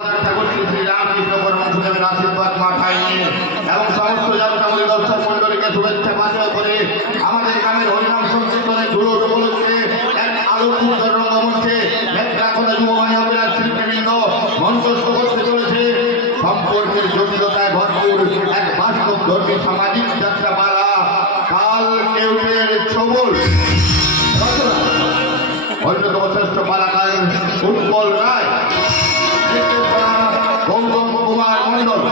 ঠাকুর শ্রী রামকৃষ্ণ পরমহংসদেবের আশীর্বাদ মাথায় নিয়ে এবং সমস্ত যাত্রাবলী দর্শক মন্ডলীকে শুভেচ্ছা বাজার করে আমাদের গ্রামের হরিনাম সংকীর্তনে ধুলো উপলক্ষে এক আলোকপূর্ণ রঙ্গমঞ্চে নেত্রাকোনা যুববাণী অভিলাষ শিল্পীবৃন্দ মঞ্চস্থ করতে চলেছে সম্পর্কের জটিলতায় ভরপুর এক বাস্তব ধর্মী সামাজিক যাত্রাপালা কাল কেউটের ছবল। অন্যতম শ্রেষ্ঠ পালাকার উৎপল রায়, গৌতম কুমার মন্ডল,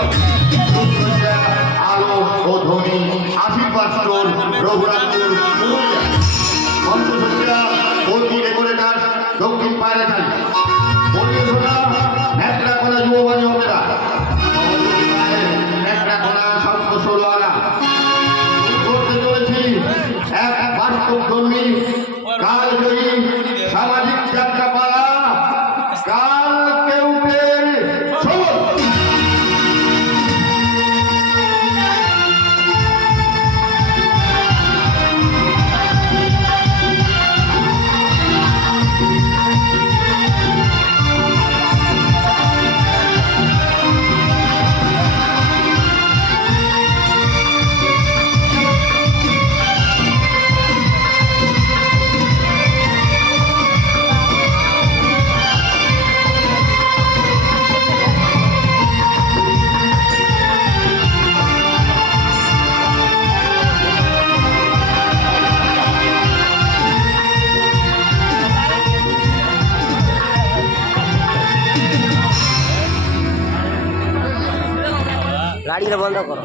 আলো ও ধ্বনি আশীর্বাদ স্টোর রঘুরাজপুর পুরুলিয়া, মঞ্চসজ্জা কর্মী ডেকোরেটার দক্ষিণ পায়রাখালী, পরিবেশনা নেত্রাকোনা যুববাণী অপেরা, নেত্রাকোনা স্বল্প ষোলোয়ানা। করতে চলেছি এক বাস্তব ধর্মী কালজয়ী সামাজিক যাত্রাপালা কাল কেউটের ছবল। গাড়িটা বন্ধ করো।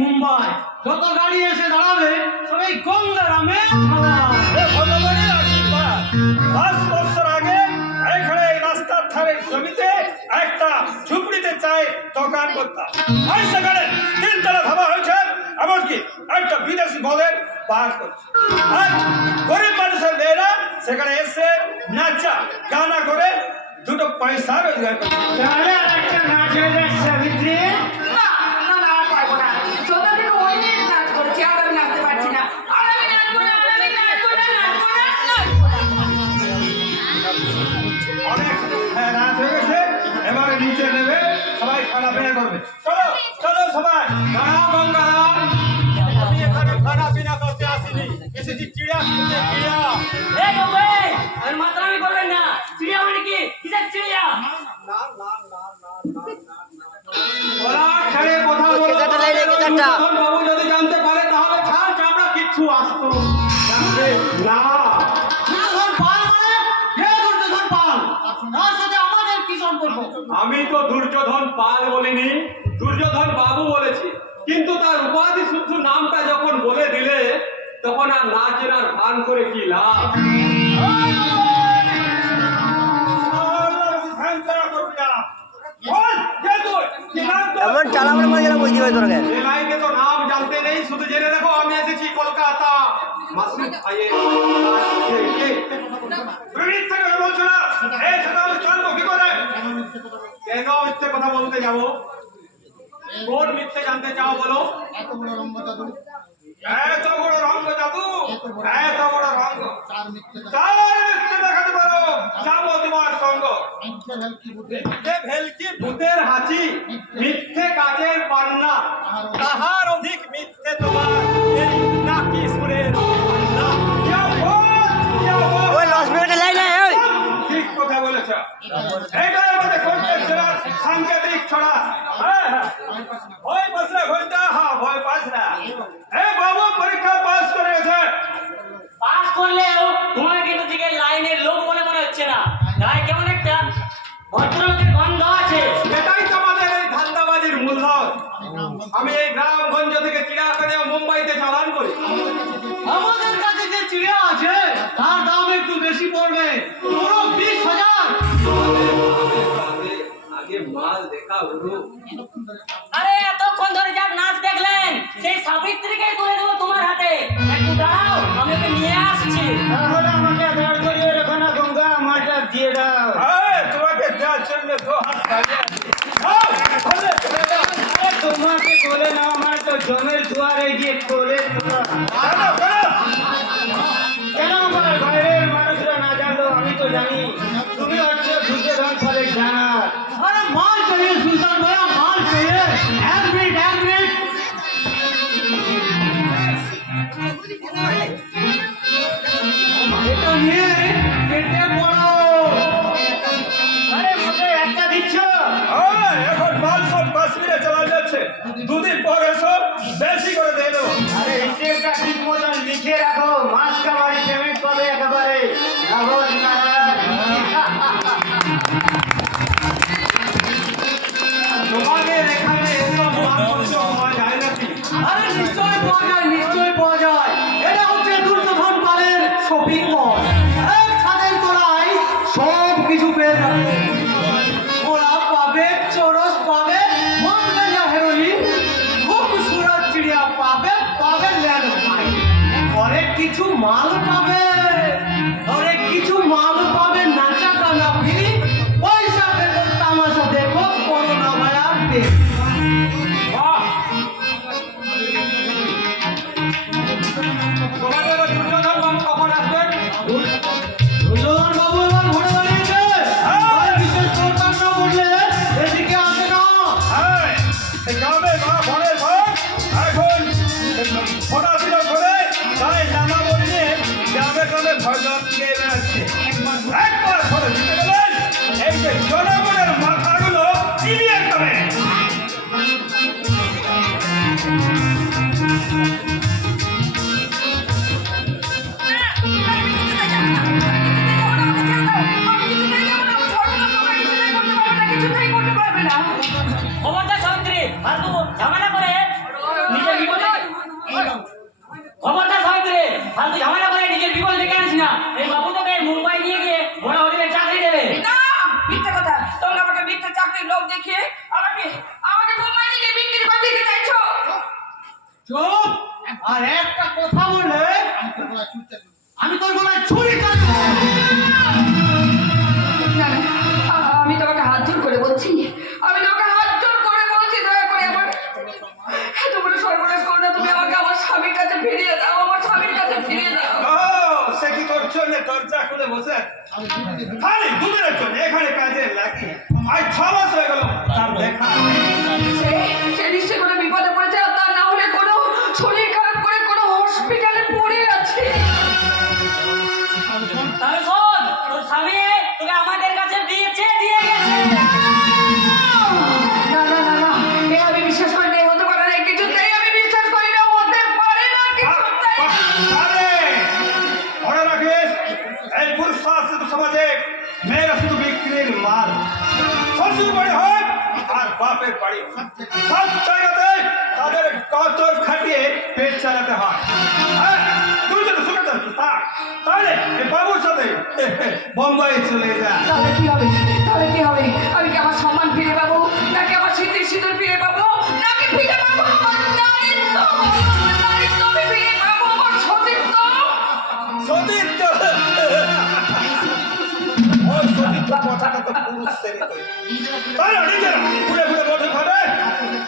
মুম্বাই, যত গাড়ি এসে দাঁড়াবে সবাই গঙ্গা রামে ভগবানের আশীর্বাদ। 5 বছর আগে এখানে এই রাস্তার ধারে জমিতে একটা ঝুপড়িতে চায়ের দোকান করতাম। আর সেখানে 3 তলা ধাবা হয়েছে, এমনকি একটা বিদেশি বলের বার করছে। আর গরিব মানুষের মেয়েরা সেখানে এসে নাচা গানা করে 2 পয়সা রোজগার করছে। তাহলে আর একটা নাচ হয়ে যায় সাবিত্রী। না না না আর পারবো না। ছোট থেকে অনেক নাচ করেছি, আর আমি নাচতে পারছি না। আর আমি নাচবো না, আর আমি নাচবো না, নাচবো না, নাচবো না। অনেক রাত হয়ে গেছে, এবারে নিচে নেবে, সবাই খানা পিনা করবে। চলো চলো সবাই। দাঁড়াও গঙ্গারাম, আমি এখানে খানা পিনা করতে আসিনি, এসেছি চিড়িয়া কিনতে। চিড়িয়া এই বাবু এই, আর মাতলামি করবেন না। চিড়িয়া মানে কি? কিসের চিড়িয়া? বলা ছেড়ে কথা বলো। কেচাটা লাইনে, কেচাটা। দুর্যোধন বাবু যদি জানতে পারে তাহলে ছাড় চামড়া কিচ্ছু আসতো জানবে না। দুর্যোধন পাল মানে কে? দুর্যোধন পাল, তার সাথে আমাদের কি সম্পর্ক? আমি তো দুর্যোধন পাল বলিনি, দুর্যোধন বাবু বলেছি। কিন্তু তার উপাধি শুদ্ধ নামটা যখন বলে দিলে তখন আর না চেনার ভান করে কি লাভ? এমন চালাবার মনে গেলে বুঝতে পারি তোকে। এ লাইনে তো নাম জানতে নেই, শুধু জেনে রাখো আমি এসেছি কলকাতা মাসুদ ভাইয়ের কাছ থেকে। তুমি মিথ্যা কথা বলছো না। এই ছেলে আমি জানবো কি করে? কেন মিথ্যে কথা বলতে যাব? কোন মিথ্যে জানতে চাও বলো? এত বড় রঙ্গ জাদু, এত বড় রঙ্গ, চার মিথ্যে দেখাতে পারো, যাবো তোমার সঙ্গ। মিথ্যে ভেলকি ভূতের হাঁচি, মিথ্যে কাজের পান্না, তাহার অধিক মিথ্যে তোমার এই নাকি সুরের পান্না। ওই লস মিনিটে লাইনে ওই। ঠিক কথা বলেছ। এটাই আমাদের কন্টেস্ট জেলার সাংকেতিক ছড়া। হ্যাঁ হ্যাঁ, ভয় পাস না ঘন্টা, হ্যাঁ ভয় পাস না। এই বাবু পরীক্ষা পাস করে গেছে। পাস করলেও তোমার কিন্তু দিকে লাইনের লোক মনে হচ্ছে না। গায়ে কেমন একটা ভদ্রলোকের গন্ধ আছে। এটাই তো আমাদের এই ধান্দাবাজির মূলধন। আমি এই গ্রামগঞ্জ থেকে চিড়িয়াখানা মুম্বাইতে চালান করি। আমাদের কাছে যে চিড়িয়া আছে তার দাম একটু বেশি পড়বে, পুরো 20,000। আগে মাল দেখা হলো। আরে এতক্ষণ ধরে যার নাচ দেখলেন সেই সাবিত্রীকে তুলে দেবো তোমার হাতে। একটু দাঁড়াও, আমি ওকে নিয়ে আসছি। তাহলে আমাকে দাঁড় করিয়ে রেখো না গঙ্গা, আমারটা দিয়ে দাও। হ্যাঁ, তোমাকে দেওয়ার জন্য 2 হাত দাঁড়িয়ে আছি। যাও, ঘরে চলে যাও। আরে তোমাকে কোলে না, আমার তো জমের দুয়ারে গিয়ে কোলে তোলা। চলো, চলো। কেন আমার বাইরের মানুষরা না জানলো? আমি তো জানি তুমি হচ্ছে দুর্যোধন ফলের জানা। আরে মাল চাইয়ে সুলতান ভাইয়া, মাল চাইয়ে। এক মিনিট, এক মিনিট। এটা নিয়ে কেটে পড়ো। আরে মোটে একটা দিচ্ছ? হ্যাঁ, এখন মাল সব কাশ্মীরে চালা যাচ্ছে। 2 দিন পর এসো, বেশি করে দিয়ে দেবো। আরে হিসেবটা ঠিক মতন লিখে রাখো, মাস কামারি পেমেন্ট পাবে একেবারে নগদ নারায়ণ। তোমাদের এখানে এসব মালপত্র পাওয়া যায় নাকি? আরে নিশ্চয়ই পাওয়া যায়, নিশ্চয়ই পাওয়া যায়। এটা হচ্ছে দুর্যোধন পালের শপিং মল। এক ছাদের তলায় সব কিছু পেয়ে যাবে। ওরা পাবে, চরস পাবে, মদগঞ্জা হেরোইন, খুবসুরত চিড়িয়া পাবে, পাবে ল্যান্ড পাই। অনেক কিছু মাল পাবে, অনেক কিছু মাল পাবে, নাচা গানা ফ্রি, পয়সা বেতন তামাশা দেখো, করোনা ভায়া দেখ। বাহ, তোমাদের ওই দুর্যোধন বাবু কখন আসবেন? দুর্যোধন বাবু এবার ঘরে দাঁড়িয়েছে। আর বিশেষ দরকার না পড়লে এদিকে আসে না। হ্যাঁ, এই গ্রামে মা ঘরের ঘর এখন ফোটাফিটা করে গায়ে জামা পরিয়ে খালি দুদিনের জন্য এখানে কাজে লাগে আজ 6 মাস হয়ে গেল তার দেখা নেই। সে নিশ্চয়ই কোনো বিপদে পড়েছে, আর তা না হলে কোনো শরীর খারাপ করে কোনো হসপিটালে পড়ে আছে। তাহলে শোন, তোর স্বামী তোকে আমাদের কাছে দিয়ে গেছে। না না না না, এ আমি বিশ্বাস করি না, এ হতে পারে না, কিছুতেই আমি বিশ্বাস করি না, হতে পারে না কিছুতেই। আরে মনে রাখিস, এই পুরুষাশ্রিত সমাজে মেয়েরা শুধু বিক্রির মাল। শ্বশুর বাড়ি হোক আর বাপের বাড়ি হোক, সব জায়গাতে তাদের কচর খাটিয়ে পেট চালাতে হয়। হ্যাঁ, তুই যদি সুখে থাকছিস তাহলে এই বাবুর সাথে বোম্বাই চলে যা। তাহলে কি হবে? তাহলে কি হবে? আমি কি আমার সম্মান ফিরে পাবো, নাকি আমার স্মৃতির সিঁদুর ফিরে পাবো, নাকি ফিরে পাবো আমার নারীত্ব? নারীত্ব আমি ফিরে পাবো, আমার সতীত্ব। সতীর্থ ওই সতীর্থ কথাটা তো পুরুষদের তারা নিজেরা ঘুরে ঘুরে বসে খাবে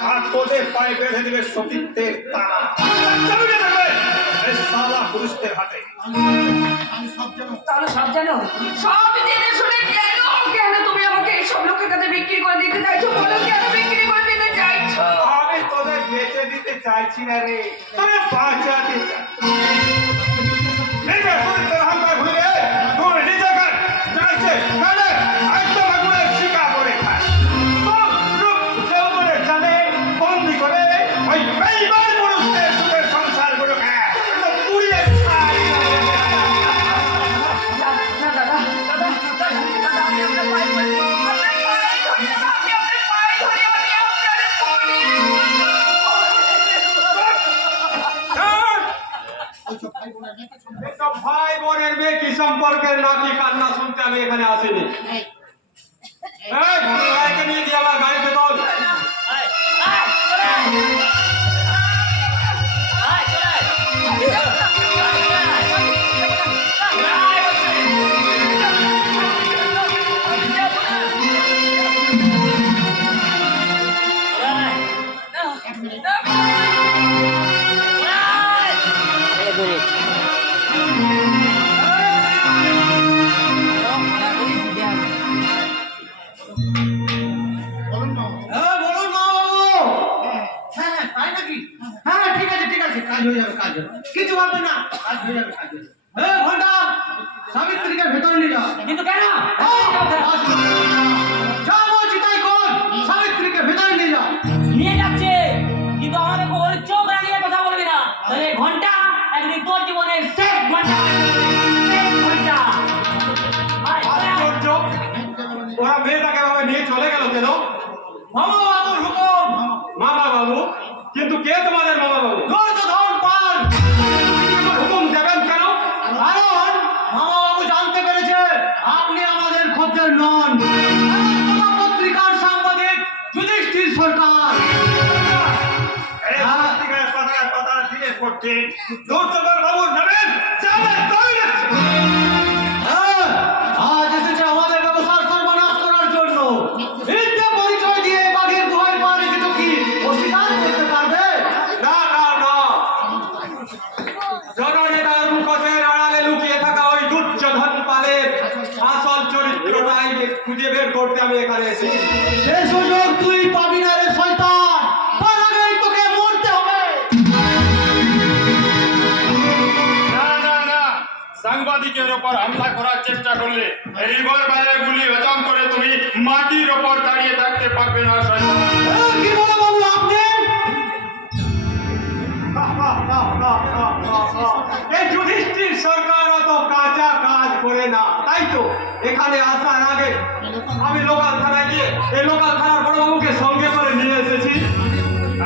আর তোদের পায়ে বেঁধে দিবে সতীর্থের তারা। চাবিটা থাকবে এই সালা পুরুষদের হাতে। তাহলে সব জানো, সব জেনে শুনে কেন কেন তুমি আমাকে এইসব লোকের কাছে বিক্রি করে দিতে চাইছো? বলো, কেন বিক্রি করে দিতে চাইছো? আমি তোদের বেঁচে দিতে চাইছি না রে, তবে বাঁচাতে চাই। নিজের সতীর্থের হালকা ঘুরে তোর নিজেকে চাইছে তাহলে একদম আগুনের শিকা করে খায়। তোর রূপ যৌবনের জানে বন্দি করে ওই বেইমান পুরুষদের সুখের সংসারগুলোকে একদম পুড়িয়ে ছাই। না দাদা, দাদা, দাদা, দাদা, আমি আপনার পায়ে পড়ি। আপনার পায়ে ধরি, দাদা, আমি আপনার পায়ে ধরি, আমি আপনার পড়ি। এসব ভাই বোনের মেয়ে কি সম্পর্কের নাকি কান্না শুনতে আমি এখানে আসিনি। এই ভাইকে নিয়ে গিয়ে আমার গাড়িতে তোল। আয়, আয়, চলে আয়। আয়, চলে আয়। আমি যাবো না। আমি যাবো না। বলুন মা বাবু। হ্যাঁ তাই নাকি? হ্যাঁ ঠিক আছে কাজ হয়ে যাবে, কাজ হবে, কিছু ভাববে না, কাজ হয়ে যাবে, কাজ হয়ে যাবে। ঘন্টা সাবিত্রীকে ভেতরে নিয়ে যাও। কিন্তু কেন? যা বলছি তাই কর, সাবিত্রীকে ভেতরে নিয়ে যাও। নিয়ে যাচ্ছে, কিন্তু আমাদের ওর চোখ রাখিয়ে কথা বলবি না। তাহলে এই ঘন্টা একদিন তোর জীবনের শেষ ঘন্টা। শেষ ঘন্টা। আয়, চলে আয়। আশ্চর্য, ওরা মেয়েটাকে ভাবে নিয়ে চলে গেল কেন? মামা বাবুর হুকুম। মামা বাবু? কিন্তু কে তোমাদের মামা বাবু? দুর্যোধন পাল। হুকুম দেবেন কেন? কারণ মামা বাবু জানতে পেরেছে আপনি আমাদের খদ্দের নন, পত্রিকার সাংবাদিক যুধিষ্ঠির সরকার। এই পত্রিকায় কথা দিয়ে করছে দুর্যোধন বাবুর নামের চালের তৈরি। আজ এসেছে আমাদের ব্যবসার সর্বনাশ করার জন্য। মিথ্যে পরিচয় দিয়ে বাঘের গুহায় পা রেখে তো কি অস্বীকার করতে পারবে? না না না, জননেতার মুখোশের আড়ালে লুকিয়ে থাকা ওই দুর্যোধন পালের আসল চরিত্রটাই খুঁজে বের করতে আমি এখানে এসেছি। সে সুযোগ তুই পাবি না রে শয়তান, তার আগেই তোকে মরতে হবে। না, সাংবাদিকের ওপর হামলা করার চেষ্টা করলে রিভলভারে গুলি হজম করে তুমি মাটির ওপর দাঁড়িয়ে থাকতে পারবে না শয়তান। কি বলে বাবু আপনি? এই যুধিষ্ঠির সরকার অত কাঁচা কাজ করে না, তাই তো এখানে আসার আগে আমি লোকাল থানায় গিয়ে এই লোকাল থানার বড়বাবুকে সঙ্গে করে নিয়ে এসেছি।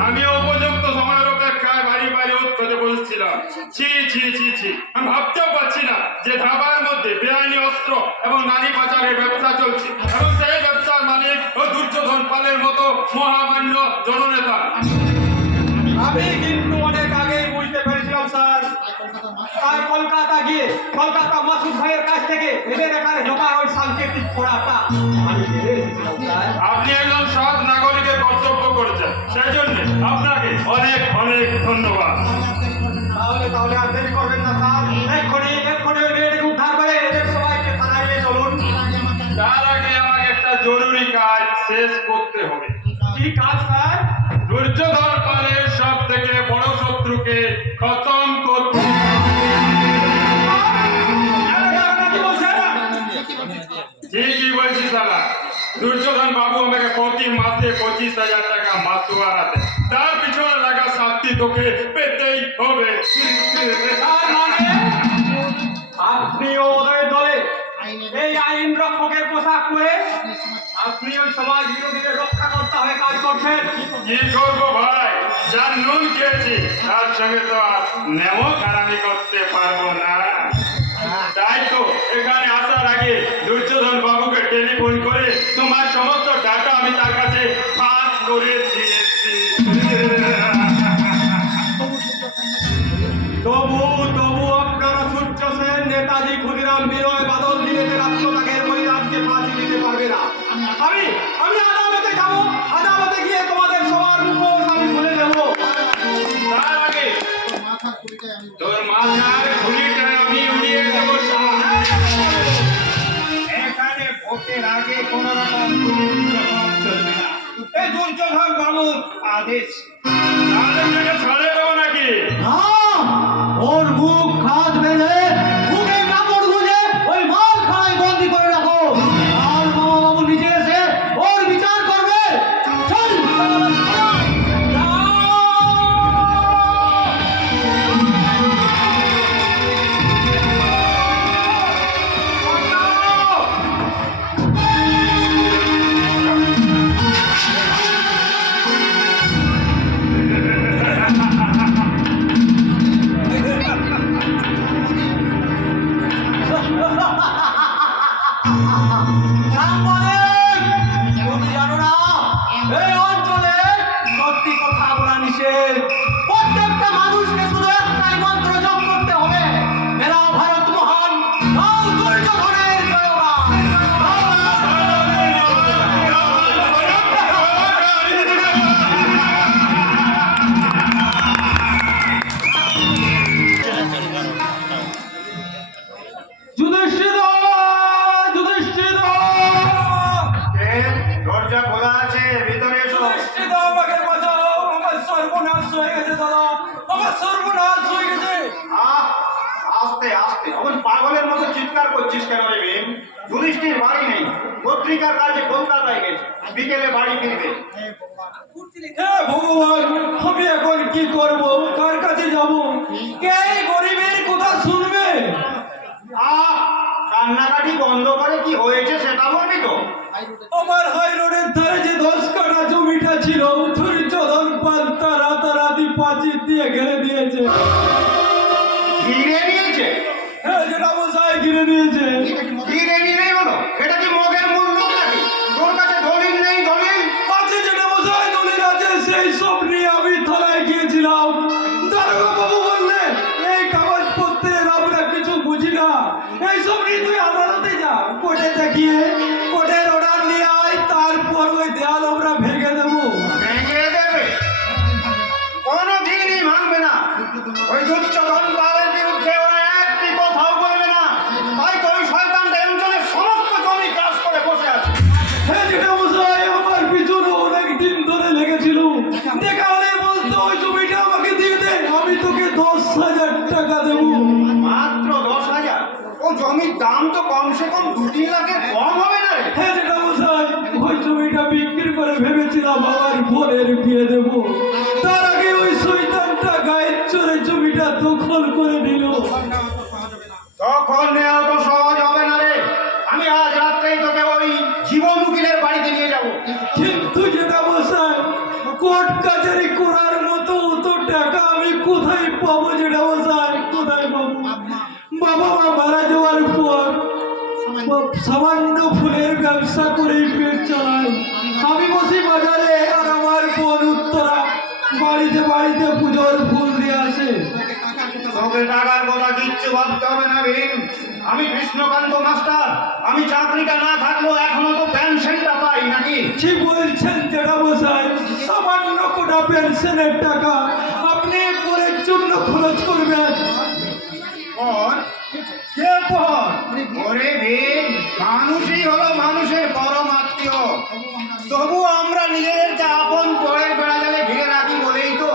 আমি উপযুক্ত সময়ের অপেক্ষায় বাড়ি উৎকোচে বসছিলাম। ছি ছি ছি ছি, আমি ভাবতেও পারছি না যে ধাবার মধ্যে বেআইনি অস্ত্র এবং নারী পাচারের ব্যবসা চলছে, এবং সেই ব্যবসার মালিক ও দুর্যোধন পালের মতো মহামান্য জননেতা। আমি কিন্তু অনেক আগেই বুঝতে পেরেছিলাম স্যার। তাই কলকাতা গিয়ে কলকাতা মাসুদ ভাইয়ের কাছ থেকে এদের এখানে ঢোকার ওই সাংকেতিক খোড়াটা আমি জেনে এসেছিলাম স্যার। আপনি একজন সৎ নাগরিকের কর্তব্য করেছেন, সেই জন্য আপনাকে অনেক অনেক ধন্যবাদ। তাহলে আর দেরি করবেন না স্যার, এক্ষুনি ওই মেয়েটাকে উদ্ধার করে এদের সবাইকে থানায় নিয়ে ঠিকই বলছিস দাদা। দুর্যোধন বাবু আমাকে প্রতি মাসে 25,000 টাকা মাসুয়ারা দেয়। তার পিছনে লাগা শাস্তি তোকে পেতেই হবে। তার মানে আপনিও ওদের দলে এই আইন রক্ষকের পোশাক পরে আপনি ওই সমাজ বিরোধীদের রক্ষা করতে হয়ে কাজ করছেন। কি করবো ভাই, যার নুন খেয়েছি তার সঙ্গে তো আর নেমো খারামি করতে পারবো না। তাই তো এখানে আসার আগে দুর্যোধন বাবুকে টেলিফোন করে তোমার সমস্ত ডাটা আমি তার কাছে পাস করে দিয়েছি। তবু আপনারা সূর্য সেন, নেতাজি ক্ষুদিরাম, বিনয় বাদল দিনেদের আত্মত্যাগের বলিদানকে ফাঁসি দিতে পারবে না। আমি আদালতে যাবো, আদালতে গিয়ে তোমাদের সবার মুখোশ আমি খুলে দেবো। তার আগে তোর মাথার খুলিটা আমি উড়িয়ে দেবো। এখানে ভোটের আগে কোন রকম চলবে না। এই দুর্যোধন বাবুর আদেশ। তাহলে তোকে ছাড়িয়ে দেবো নাকি? না, ওর মুখ খাত বেঁধে মুখে কাপড় গুঁজে ওই মালখানায় বন্দি করে রাখো। আর মামাবাবু নিজে এসে ওর বিচার করবে। চল সাংবাদিক, তুমি জানো না এই অঞ্চলে সত্যি কথা বলা নিষেধ। প্রত্যেকটা মানুষকে শুধু একটাই মন্ত্র জপ করতে হবে, মেরা ভারত মহান, লাল দুর্যোধনের জয়গান। যুধিষ্ঠির, যুধিষ্ঠির, দরজা খোলা আছে, ভিতরে এসো। যুধিষ্ঠির, আমাকে বাঁচাও, আমার সর্বনাশ হয়ে গেছে দাদা, আমার সর্বনাশ হয়ে গেছে। আস্তে আস্তে এখন পাগলের মতো চিৎকার করছিস কেন রে ভীম? যুধিষ্ঠির বাড়ি নেই, পত্রিকার কাজে কলকাতায় গেছে, বিকেলে বাড়ি ফিরবে। হে ভগবান, আমি এখন কি করব? কার কাছে যাব? কে এই গরিবের কথা শুনবে? কান্নাকাটি বন্ধ করে কি হয়েছে সেটা বলবি তো। আমার হাই রোডের ধারে যে 10 কাঠা জমিটা ছিল, দুর্যোধন পাল তা রাতারাতি পাঁচিল দিয়ে ঘিরে দিয়েছে। ঘিরে নিয়েছে? হ্যাঁ, যেটা মশাই ঘিরে দিয়েছে। ঘিরে নিলেই হলো? এটা কি মগের মূল লোক নাকি? তোর কাছে দলিল নেই? দলিল আছে যেটা মশাই, দলিল আছে, সেই সব নিয়ে আমি থানায় গিয়েছিলাম। দারোগা বাবু বললেন এই কাগজপত্রের আমরা কিছু বুঝি না, এইসব নিয়ে তুই আদালতে যা, কোর্টে দেখিয়ে কোর্টের অর্ডার নিয়ে আয়, তারপর ওই দেয়াল আমরা ভেঙে দেবো। ভেঙে দেবে? কোনোদিনই ভাঙবে না। ওই দুর্যোধন পালের বিরুদ্ধে ওরা একটি কথাও বলবে না। তাই তো ওই শয়তানটা এই অঞ্চলের সমস্ত জমি চাষ করে বসে আছে। হ্যাঁ, যেটা মশাই আমার পিছনে অনেক দিন ধরে লেগেছিল। দেখা হলে বলতো ওই জমিটা আমাকে দিয়ে দে, আমি তোকে 10,000 টাকা দেবো। মাত্র 10,000? ও জমির দাম তো কমসে কম 2-3 লাখের কম হবে না রে। হ্যাঁ, যেটা মশাই ওই জমিটা বিক্রি করে ভেবেছিলাম আমার বোনের বিয়ে দেবো। তার আগে ওই শয়তানটা গায়ের চড়ে জমিটা দখল করে নিল। তখন নেওয়া তো সহজ হবে না রে। আমি আজ রাত্রেই তোকে ওই জীবন উকিলের বাড়িতে নিয়ে যাব। কিন্তু যেটা মশাই কোর্ট কাচারি করার মতো অত টাকা আমি কোথায় পাবো? যেটা মশাই কোথায় পাবো? বাবা মা মারা যাওয়ার পর সামান্য ফুলের ব্যবসা করে পেট চালাই। আমি বসি বাজারে আর আমার বোন উত্তরা বাড়িতে বাড়িতে পুজোর ফুল দিয়ে আসে। তোকে টাকার কথা কিচ্ছু ভাবতে হবে না ভীম। আমি কৃষ্ণকান্ত মাস্টার, আমি চাকরিটা না থাকলেও এখনো তো পেনশনটা পাই নাকি? কি বলছেন যেটা মশাই? সামান্য কোটা পেনশনের টাকা আপনি পরের জন্য খরচ করবেন? পর? কে পর? ওরে ভীম, মানুষই হলো মানুষের পরম আত্মীয়। তবু আমরা নিজেদেরকে আপন পরের বেড়াজালে ঘিরে রাখি বলেই তো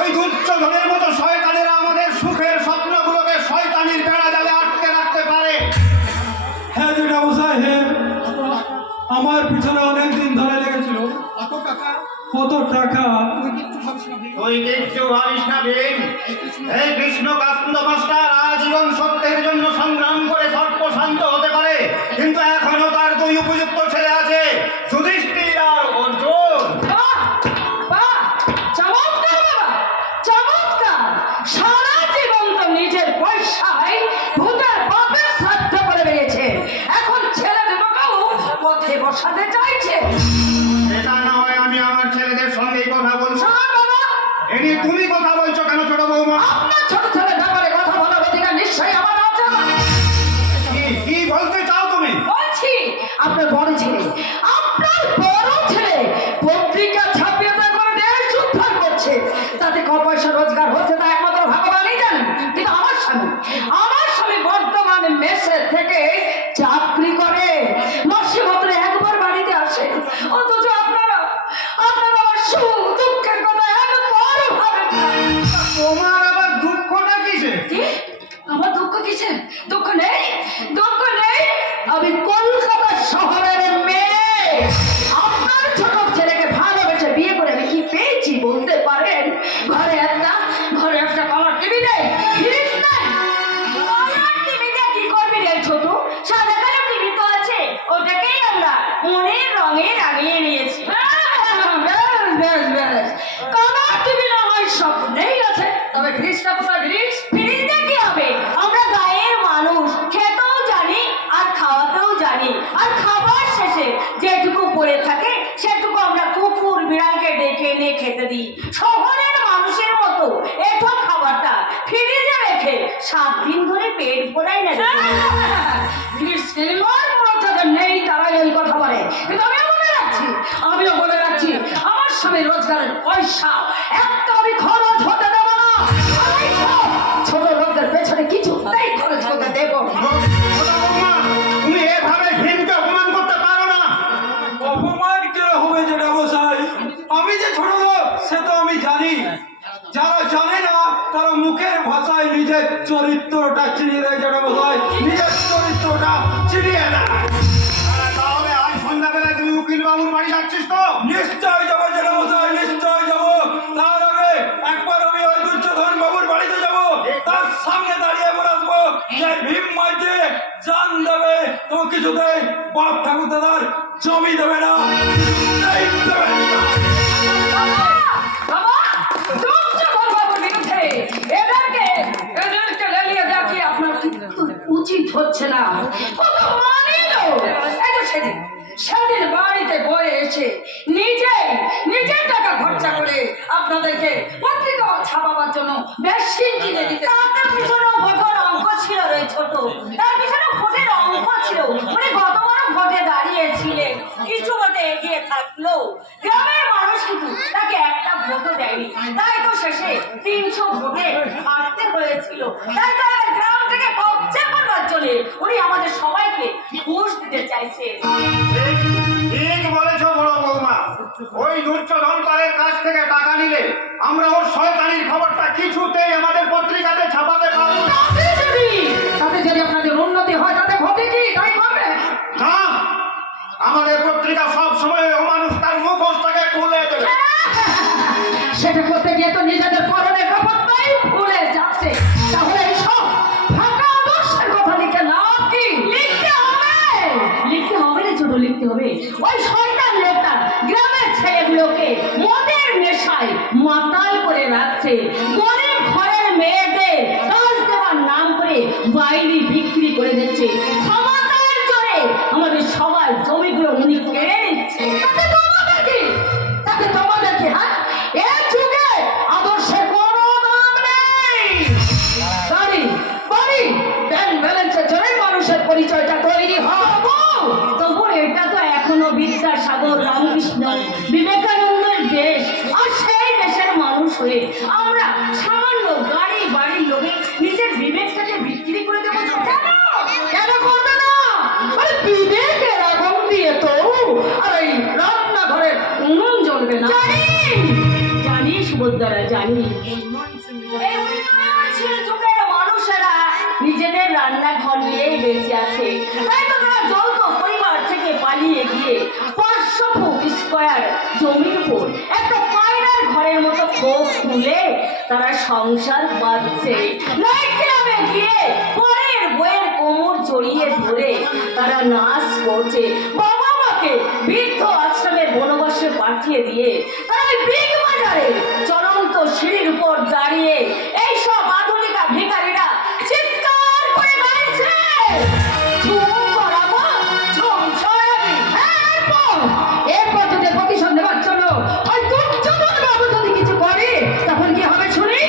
ওই দুর্যোধনের মতো শয়তানেরা আমাদের সুখের স্বপ্নগুলোকে শয়তানির বেড়াজালে আটকে রাখতে পারে। হ্যাঁ যেটা মশাই, আমার পিছনে অনেক দিন ধরে লেগেছিল। কত টাকা? তুই কিচ্ছু ভাবিস না ভীম। এই কৃষ্ণকান্ত মাস্টার আজীবন সত্যের জন্য সংগ্রাম করে সর্বশান্ত হতে পারে, কিন্তু এখনো তার দুই উপযুক্ত ছেলে আছে, যুধিষ্ঠির আর অর্জুন। বাহ! বাহ! চমৎকার বাবা! চমৎকার! সারা জীবন তো নিজের পয়সায় ভূতের বাপের শ্রাদ্ধ করে বেরিয়েছে। এখন ছেলে দুটোকেও পথে বসাতে চাইছে। এটা নয়, আমি আমার ছেলেদের সঙ্গেই কথা বলছি। শোনো বাবা, এ নিয়ে তুমি কথা বলছো কেন ছোট বৌমা? আপনার ছোট ছেলের ব্যাপারে কথা বলার অধিকার নিশ্চয়ই আমার আছে না। কি বলতে চাও তুমি? বলছি, আপনার বড় ছেলে পত্রিকা ছাপিয়ে তার করে দেশ উদ্ধার করছে। তাতে ক পয়সা রোজগার হচ্ছে তা একমাত্র ভগবানই জানেন। কিন্তু আমার স্বামী বর্তমানে মেসে থেকে চাকরি করে, মাসে মাত্র একবার বাড়িতে আসে। অথচ আপনারা আমার সুখ দুঃখের কথা একবারও ভাবেন না। তোমার আবার দুঃখটা কিসে? কি? আমার দুঃখ কিসে? দুঃখ নেই। আমি কলকাতা শহরের মেয়ে। আপনার ছোট ছেলেকে ভালোবেসে বিয়ে করে আমি কি পেয়েছি বলতে পারেন? ঘরে একটা কালার টিভি নেই, ফ্রিজ নেই। কালার টিভি দিয়ে কি করবি রে ছোট? সাদা কালার টিভি তো আছে, ওটাকেই আমরা মনের রঙে রাঙিয়ে নিয়েছি। বেশ। কালার টিভি না হয় স্বপ্নেই আছে, তবে ফ্রিজটা কোথায়? ফ্রিজ দিয়ে কি হবে? আমরা গায়ের মানুষ, খেতেও জানি আর খাওয়াতেও জানি, আর খাবার শেষে যেটুকু পড়ে থাকে সেটুকু আমরা কুকুর বিড়ালকে ডেকে এনে খেতে দিই। শহরের মানুষের মতো এত খাবারটা ফ্রিজে রেখে 7 দিন ধরে পেট ভরাই না। ফ্রিজ কিনবার মর্যাদা নেই, তারাই ওই কথা বলে। কিন্তু আমিও বলে রাখছি আমার স্বামী রোজগারের পয়সা একটা আমি খরচ হতে দেব না। ছোট লোকদের পেছনে কিছুতেই খরচ করতে দেব না। তুমি এভাবে ভীমকে অপমান করতে পারো না। অপমান কে হবে যেটা বসাই? আমি যে ছোট লোক সে তো আমি জানি। যারা জানে না তারা মুখের ভাষায় নিজের চরিত্রটা চিনিয়ে দেয় যেটা বসাই, নিজের চরিত্রটা চিনিয়ে দেয়। তাহলে আজ সন্ধ্যাবেলা তুমি উকিল বাবুর বাড়ি যাচ্ছিস তো? নিশ্চয় যাবো যেটা বসাই, নিশ্চয় যাবো। তার আগে একবার আমি ওই দুর্যোধন বাবুর বাড়িতে যাবো, তার সামনে দাঁড়িয়ে বলে আসবো যে ভীম মাঝে জান দেবে তো কিছুতেই বাপ ঠাকুর দাদার জমি দেবে না, কিছুতেই দেবে না। বাবা, দুর্যোধন বাবুর বিরুদ্ধে এদেরকে লেলিয়ে দেখি আপনার কিন্তু উচিত হচ্ছে না। কত মানিল! এই তো সেদিন বাড়িতে বয়ে এসে নিজের টাকা খরচা করে আপনাদেরকে পত্রিকা ছাপাবার জন্য মেশিন কিনে দিতে। তার পিছনে ভোটের অঙ্ক ছিল রে ছোট, তার পিছনে ভোটের অঙ্ক ছিল। মানে গতবার ভোটে দাঁড়িয়েছিলেন, কিছু ভোটে এগিয়ে থাকলো, গ্রামের মানুষ কিন্তু তাকে একটা ভোটও দেয়নি। তাই তো শেষে 300 ভোটে হারতে হয়েছিল। তাই তো এবার গ্রাম থেকে কবজা করবার জন্য উনি আমাদের সবাইকে ঘুষ দিতে চাইছে। ঠিক বলেছো বড় বৌমা। ওই দুর্যোধন পালের কাছ থেকে টাকা নিলে আমরা ওর শয়তানির খবরটা কিছুতেই আমাদের পত্রিকাতে ছাপাতে পারবো না। তাতে যদি আপনাদের উন্নতি হয় তাতে ঘটে কি? তাই হবে না, আমাদের পত্রিকা সব সময় ও মানুষ তার মুখোশটাকে খুলে দেবে। সেটা করতে গিয়ে তো নিজেদের পরনের কাপড়টাই ভুলে যাচ্ছে। তাহলে এইসব ফাঁকা আদর্শের কথা লিখে না কি? লিখতে হবে রে ছোট, লিখতে হবে। ওই শয়তান লোকটা গ্রামের ছেলেগুলোকে মদের নেশায় মাতাল করে রাখছে। গরিব ঘরের মেয়েদের কাজ দেওয়ার নাম করে বাইরে বিক্রি করে দিচ্ছে। ক্ষমতার জোরে আমাদের সবার জমিগুলো উনি কেড়ে নিচ্ছে। তাতে তোমাদের কি? হ্যাঁ, এই যুগে আদর্শের কোনো দাম নেই। বাড়ি ব্যাংক ব্যালেন্সের জন্য মানুষের পরিচয়টা তৈরি হবে। তবু এটা তো এখনো বিদ্যাসাগর, রামকৃষ্ণ, বিবেকানন্দের দেশ। আর সেই দেশের মানুষ হয়ে আমরা সামান্য গাড়ি বাড়ির লোকে নিজের বিবেকটাকে বিক্রি করে দেবো। কেন করবে না? আরে বিবেকের আগুন দিয়ে তো আর এই রান্নাঘরের উনুন জ্বলবে না। জানি সুভদ্রা, জানি এই উন্নয়নশীল যুগের মানুষেরা নিজেদের রান্নাঘর নিয়েই বেঁচে আছে। তাই তো তারা যৌথ পরিবার থেকে পালিয়ে গিয়ে তারা সংসার পাচ্ছে। নাইট ক্লাবে গিয়ে পরের বইয়ের কোমর জড়িয়ে ধরে তারা নাচ করছে। বাবা মাকে বৃদ্ধ আশ্রমে বনবাসে পাঠিয়ে দিয়ে তারা ওই বিগ বাজারে চলন্ত সিঁড়ির উপর দাঁড়িয়ে এইসব আধুনিকা ভিখারিরা চিৎকার করে গাইছে, ঝুম করাবো, ঝুম ছড়াবি। এরপর যদি প্রতিশোধ নেবার জন্য ওই দুর্যোধন বাবু যদি কিছু করে তখন কি হবে শুনি?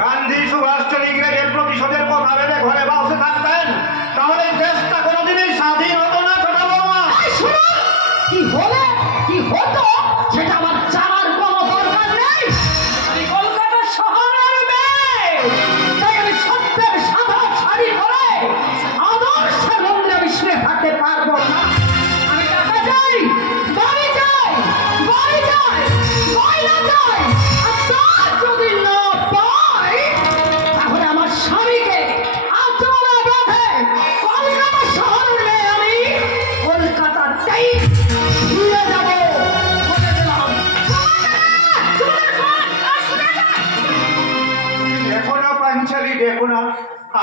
গান্ধী সুভাষচন্দ্র ইংরেজের প্রতিশোধের কথা ভেবে ঘরে বসে থাকতেন, তাহলে দেশটা কোনোদিনই স্বাধীন হতো না ছোট বৌমা। এই শোনো, কি হলে কি হতো সেটা আমার জানার কোনো দরকার নেই। আমি কলকাতা শহরের মেয়ে, তাই আমি সত্যের সাদা শাড়ি পরে আদর্শের মন্দিরে আমি শুয়ে থাকতে পারবো না। আমি টাকা চাই, বাড়ি চাই, বাড়ি চাই, ময়লা চাই, আর তা যদি না পাই তাহলে আমার স্বামীকে আচরণে বাঁধে কলকাতা শহরের মেয়ে আমি কলকাতাতেই ফিরে যাবো বলে দিলাম। দেখো না পাঞ্চালি, দেখো না,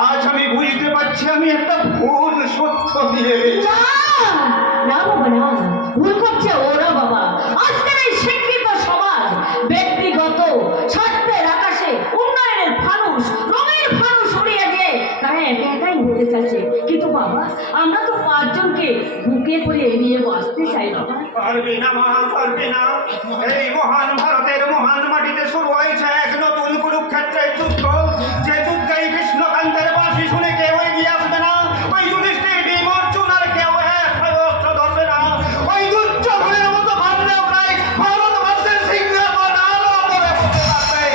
আজ আমি বুঝতে পারছি আমি একটা ভুল সত্য নিয়ে গেছি। না না বাবা, না, ভুল করছে ওরা বাবা। আজকের এই শিক্ষিত সমাজ ব্যক্তিগত স্বার্থের আকাশে উন্নয়নের ফানুস, রঙের ফানুস উড়িয়ে দিয়ে তারা একা একাই হতে চাইছে। কিন্তু বাবা, আমরা তো পাঁচজনকে বুকে করে এড়িয়ে বাঁচতে চাই বাবা। পারবি না মা, পারবি না। এই মহান ভারতের মহান মাটিতে শুরু হয়েছে এক নতুন কুরুক্ষেত্রের যুদ্ধ। যে যুদ্ধে কৃষ্ণকান্তের বাঁশি শুনে কেউ এগিয়ে আসবে না। ওই যুধিষ্ঠির ভীম অর্জুন আর কেউ অস্ত্র ধরবে না। ওই দুর্যোধনের মতো ভাবলেও প্রায় ভারতবর্ষের সিংহাসন আলো করে বসে থাকবে।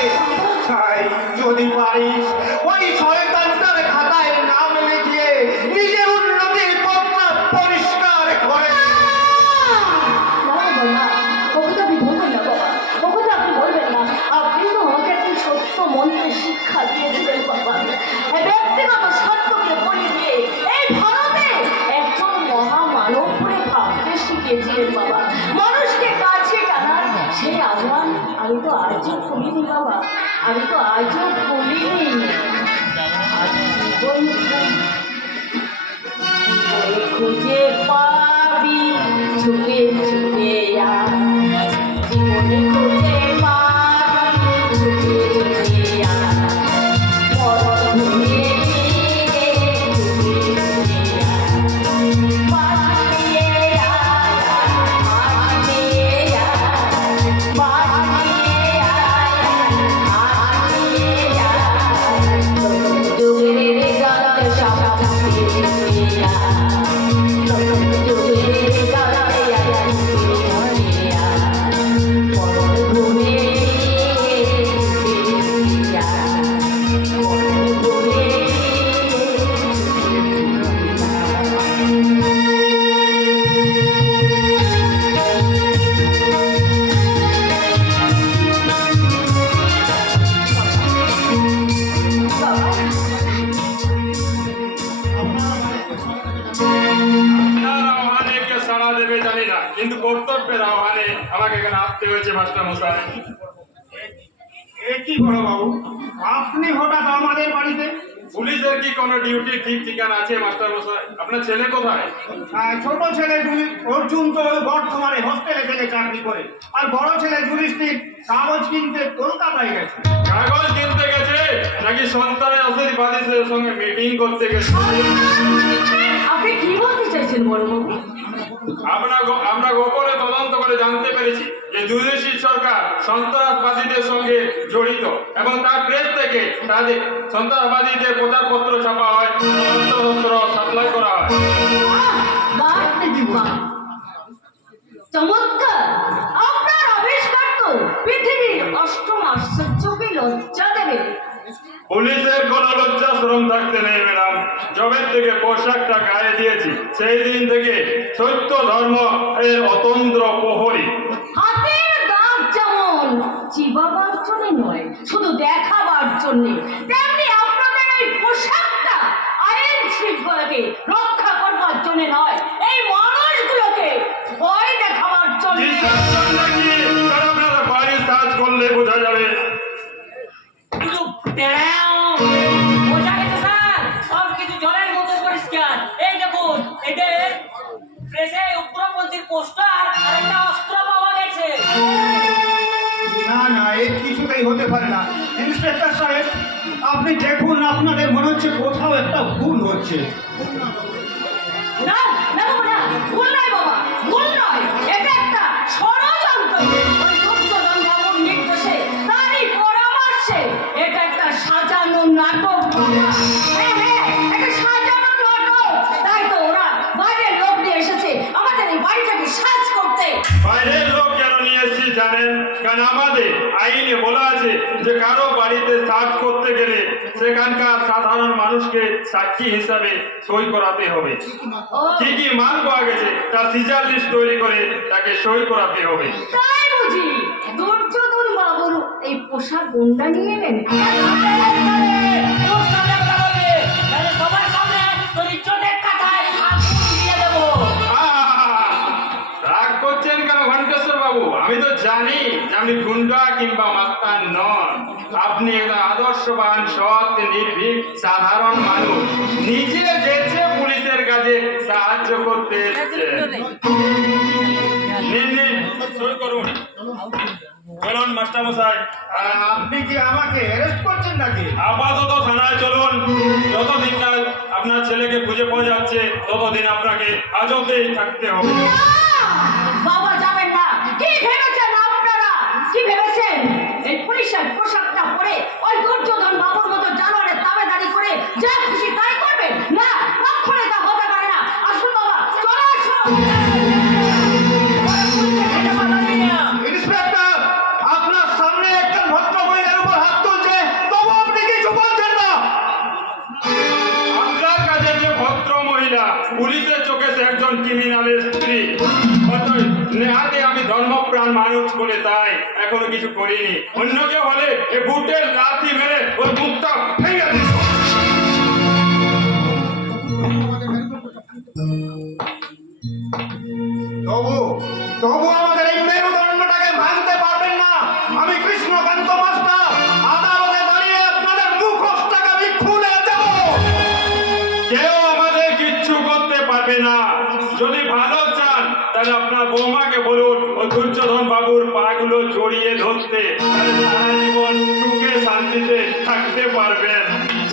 তাই যদি পারিস ওই শয়তানটার খাতায় নাম লিখিয়ে নিজের উন্নতির পথটা পরিষ্কার করে দে। না বাবা, না, ওকে তো আপনি বলবেন না বাবা, ওকে তো আপনি বলবেন না। আপনি তো আমাকে একটি সত্য মন্ত্রের শিক্ষা দিয়েছিলেন বাবা। ব্যক্তিগত স্বার্থকে বলিয়ে দিয়ে এই ভারতে একজন মহামানব করে ভাবতে শিখিয়েছিলেন বাবা। মানুষকে কাছে টানার সেই আহ্বান আমি তো আজও খুলিনি বাবা, আমি তো আজও খুলিনি। আজ জীবন খুঁজে পাবি ঝুঁকে ঝুঁকে আয়, জীবনে খুঁজে পাবি ঝুঁকে ঝুঁকে আয়, মরণভূমি ঝুঁকে ঝুঁকে আয়, মাটিয়ে আয়, মাটিয়ে আয়, মাটিয়ে আয়, মাটিয়ে আয়, যুগের গান সব ঝুঁকে আয়। আপনার আহ্বানে কে সাড়া দেবে জানি না, কিন্তু কর্তব্যের আহ্বানে আমাকে এখানে আসতে হয়েছে মাস্টার মশাই। এ কি বড় বাবু, আপনি হঠাৎ আমাদের বাড়িতে? পুলিশের কি কোনো ডিউটি ঠিক ঠিকানা আছে মাস্টার মশাই? আপনার ছেলে কোথায়? ছোট ছেলে অর্জুন তো বর্তমানে হোস্টেলে থেকে চাকরি করে, আর বড় ছেলে যুধিষ্ঠির কাগজ কিনতে কলকাতায় গেছে। কাগজ কিনতে গেছে নাকি সন্তানের আশীর্বাদীদের সঙ্গে মিটিং করতে গেছে? আপনি কি বলতে চাইছেন বড়বাবু? আমরা গোপনে তদন্ত করে জানতে পেরেছি যে যুধিষ্ঠির সরকার সন্ত্রাসবাদীদের সঙ্গে জড়িত এবং তার প্রেস থেকে তাদের সন্ত্রাসবাদীদের প্রচারপত্র ছাপা হয়, অস্ত্রশস্ত্র সাপ্লাই করা হয়। বাহ, বাহ, চমৎকার! আপনার আবিষ্কার তো পৃথিবীর অষ্টম আশ্চর্যকে লজ্জা দেবে। পুলিশের কোনো লজ্জা শরম থাকতে নেই ম্যাডাম। জবের থেকে পোশাকটা গায়ে দিয়েছি সেই দিন থেকে সত্য ধর্ম এর অতন্ত্র প্রহরী। হাতের দাঁত যেমন চিবাবার জন্য নয়, শুধু দেখাবার জন্য, তেমনি আপনাদের এই পোশাকটা আইন শৃঙ্খলাকে রক্ষা করবার জন্য নয়, এই মানুষগুলোকে ভয় দেখাবার জন্য। আপনারা বাড়ির কাজ করলে বোঝা যাবে। প্রেসে উগ্রপন্থীর পোস্টার আর একটা অস্ত্র পাওয়া গেছে। না না এ কিছুতেই হতে পারে না। ইন্সপেক্টর সাহেব, আপনি দেখুন, আপনাদের মনে হচ্ছে কোথাও একটা ভুল হচ্ছে। না না বাবা, না ভুল নয় বাবা, ভুল নয়, এটা একটা ষড়যন্ত্র। ওই দুর্যোধন বাবুর নির্দেশে, তারই পরামর্শে এটা একটা সাজানো নাটক বাবা। হ্যাঁ হ্যাঁ, একটা সাজানো নাটক। তাই তো ওরা বাইরের লোক নিয়ে এসেছে আমাদের এই বাড়িটাকে সাজ করতে। বাইরের লোক কেন নিয়ে এসেছি জানেন? কারণ আমাদের আইনে বলা আছে যে কারো বাড়িতে সার্চ করতে গেলে সেখানকার সাধারণ মানুষকে সাক্ষী হিসাবে সই করাতে হবে। ও, কি কি মাল পাওয়া গেছে তার সিজার লিস্ট তৈরি করে তাকে সই করাতে হবে। তাই বুঝি দুর্যোধন বাবুর এই পোশাক গুন্ডা নিয়ে এলেন? তোর সামনে কথা বলবি, নাহলে সবার সামনে তোর ইজ্জতের কাঁথায় আগুন দিয়ে দেবো। রাগ করছেন কেন ঘণ্টেশ্বর বাবু? আমি তো জানি যে আপনি গুন্ডা কিংবা মাস্তান নন। আপনি একজন আদর্শবান, সৎ, নির্ভীক সাধারণ মানুষ, নিজে যেচে পুলিশের কাজে সাহায্য করতে এসেছেন। নিন নিন, সই করুন। চলুন মাস্টার মশাই, আপনি কি আমাকে অ্যারেস্ট করছেন নাকি? আপাতত থানায় চলুন। যতদিন না আপনার ছেলেকে খুঁজে পাওয়া যাচ্ছে ততদিন আপনাকে হাজতেই থাকতে হবে। বাবা যাবেন না। কি ভেবেছেন আপনারা? কি ভেবেছেন এই পুলিশের পোশাকটা পরে ওই দুর্যোধন বাবুর মতো জানোয়ারের তাবেদারি করে যা খুশি তাই করবেন? না, কখনো তা হতে পারে না। আসুন বাবা, চলে আসুন। ইন্সপেক্টর, আপনার সামনে একটা ভদ্র মহিলার উপর হাত তুলছে, তবু আপনি কিছু বলছেন না। আপনার কাছে যে ভদ্র মহিলা, পুলিশের চোখে সে একজন ক্রিমিনালের স্ত্রী। অতএব নেহাতে আমি ধর্মপ্রাণ মানুষ বলে তাই এখনো কিছু করিনি। অন্য কেউ হলে এ বুটের লাথি মেরে ওর মুখটা ভেঙে দিত। তবু আমাদের এই মেরুদণ্ডটাকে ভাঙতে পারবেন না। আমি কৃষ্ণকান্ত মাস্টার আদালতে দাঁড়িয়ে আপনাদের মুখোশটাকে আমি খুলে দেব। কেউ আমাদের কিচ্ছু করতে পারবে না। যদি ভালো চান তাহলে আপনার বৌমাকে বলুন ও দুর্যোধন বাবুর পাগুলো জড়িয়ে ধরতে, তাহলে সারা জীবন সুখে শান্তিতে থাকতে পারবেন।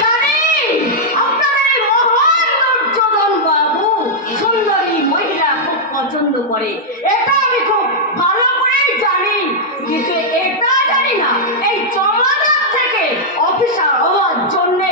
জানি আপনাদের এই মহান দুর্যোধন বাবু সুন্দরী মহিলা খুব পছন্দ করে, এটা আমি খুব ভালো করেই জানি। কিন্তু এটা জানি না এই জমাদার থেকে অফিসার হওয়ার জন্যে